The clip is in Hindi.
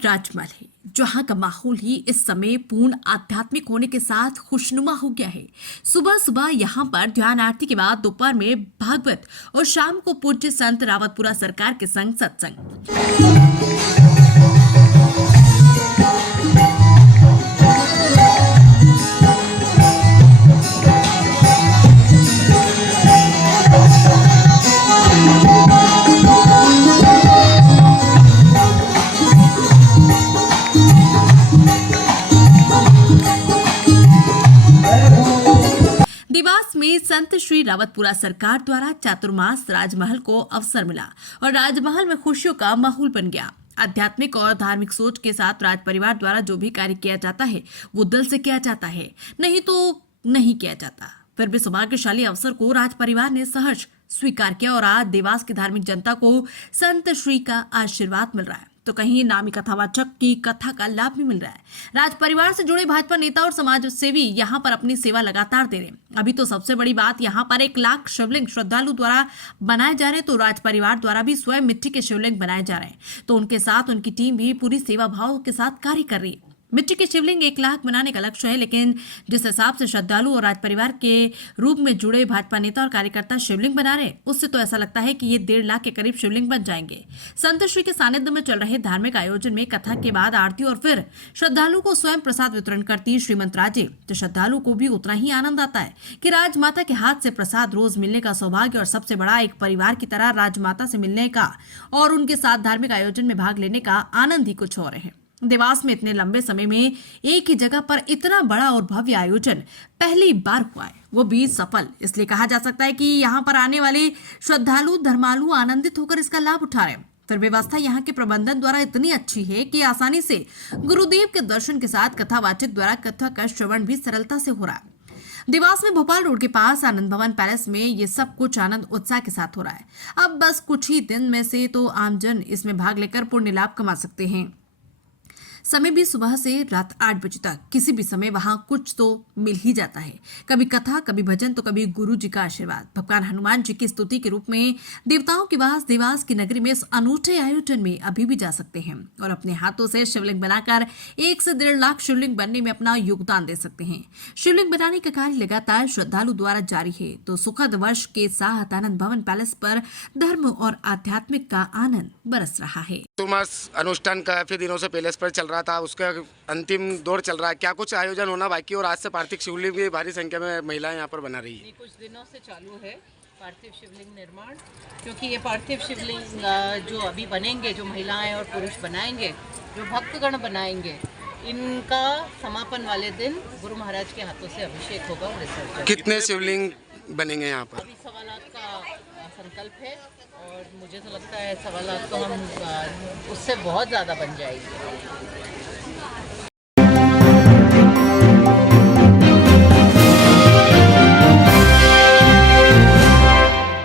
राजमहल है, जहां का माहौल ही इस समय पूर्ण आध्यात्मिक होने के साथ खुशनुमा हो गया है। सुबह सुबह यहां पर ध्यान आरती के बाद दोपहर में भागवत और शाम को पूज्य संत रावतपुरा सरकार के संग सत्संग। देवास में संत श्री रावतपुरा सरकार द्वारा चातुर्मास राजमहल को अवसर मिला और राजमहल में खुशियों का माहौल बन गया। आध्यात्मिक और धार्मिक सोच के साथ राज परिवार द्वारा जो भी कार्य किया जाता है वो दिल से किया जाता है, नहीं तो नहीं किया जाता। फिर भी सौभाग्यशाली अवसर को राज परिवार ने सहर्ष स्वीकार किया और आज देवास की धार्मिक जनता को संत श्री का आशीर्वाद मिल रहा है, तो कहीं नामी कथावाचक की कथा का लाभ भी मिल रहा है। राज परिवार से जुड़े भाजपा नेता और समाज सेवी यहाँ पर अपनी सेवा लगातार दे रहे हैं। अभी तो सबसे बड़ी बात, यहाँ पर 1 लाख शिवलिंग श्रद्धालु द्वारा बनाए जा रहे हैं, तो राज परिवार द्वारा भी स्वयं मिट्टी के शिवलिंग बनाए जा रहे हैं, तो उनके साथ उनकी टीम भी पूरी सेवा भाव के साथ कार्य कर रही है। मिट्टी के शिवलिंग 1 लाख बनाने का लक्ष्य है, लेकिन जिस हिसाब से श्रद्धालु और राज परिवार के रूप में जुड़े भाजपा नेता और कार्यकर्ता शिवलिंग बना रहे हैं, उससे तो ऐसा लगता है कि ये 1.5 लाख के करीब शिवलिंग बन जाएंगे। संत श्री के सानिध्य में चल रहे धार्मिक आयोजन में कथा के बाद आरती और फिर श्रद्धालु को स्वयं प्रसाद वितरण करती श्रीमंत राजे, तो श्रद्धालु को भी उतना ही आनंद आता है कि राजमाता के हाथ से प्रसाद रोज मिलने का सौभाग्य और सबसे बड़ा एक परिवार की तरह राजमाता से मिलने का और उनके साथ धार्मिक आयोजन में भाग लेने का आनंद ही कुछ और है। देवास में इतने लंबे समय में एक ही जगह पर इतना बड़ा और भव्य आयोजन पहली बार हुआ है, वो भी सफल। इसलिए कहा जा सकता है कि यहाँ पर आने वाले श्रद्धालु धर्मालु आनंदित होकर इसका लाभ उठा रहे हैं। फिर व्यवस्था यहाँ के प्रबंधन द्वारा इतनी अच्छी है कि आसानी से गुरुदेव के दर्शन के साथ कथावाचक द्वारा कथा का श्रवण भी सरलता से हो रहा है। देवास में भोपाल रोड के पास आनंद भवन पैलेस में ये सब कुछ आनंद उत्साह के साथ हो रहा है। अब बस कुछ ही दिन में से तो आमजन इसमें भाग लेकर पुण्य लाभ कमा सकते हैं। समय भी सुबह से रात 8 बजे तक किसी भी समय वहां कुछ तो मिल ही जाता है, कभी कथा, कभी भजन, तो कभी गुरु जी का आशीर्वाद। भगवान हनुमान जी की स्तुति के रूप में देवताओं के वास देवास की नगरी में इस अनूठे आयोजन में अभी भी जा सकते हैं और अपने हाथों से शिवलिंग बनाकर 1 से 1.5 लाख शिवलिंग बनने में अपना योगदान दे सकते हैं। शिवलिंग बनाने का कार्य लगातार श्रद्धालु द्वारा जारी है, तो सुखद वर्ष के साथ आनंद भवन पैलेस पर धर्म और आध्यात्मिक का आनंद बरस रहा है। अनुष्ठान काफी दिनों से पैलेस पर चल रहा था, उसका अंतिम दौर चल रहा है। क्या कुछ आयोजन होना बाकी और आज से पार्थिव शिवलिंग भी भारी संख्या में महिलाएं यहाँ पर बना रही है? कुछ दिनों से चालू है पार्थिव शिवलिंग निर्माण, क्योंकि ये पार्थिव शिवलिंग जो अभी बनेंगे, जो महिलाएं और पुरुष बनाएंगे, जो भक्तगण बनाएंगे, इनका समापन वाले दिन गुरु महाराज के हाथों से अभिषेक होगा और विसर्जन। कितने शिवलिंग बनेंगे यहाँ पर? अभी 1.25 लाख का संकल्प है और मुझे तो लगता है 1.25 लाख तो हम उससे बहुत ज़्यादा बन जाएगी।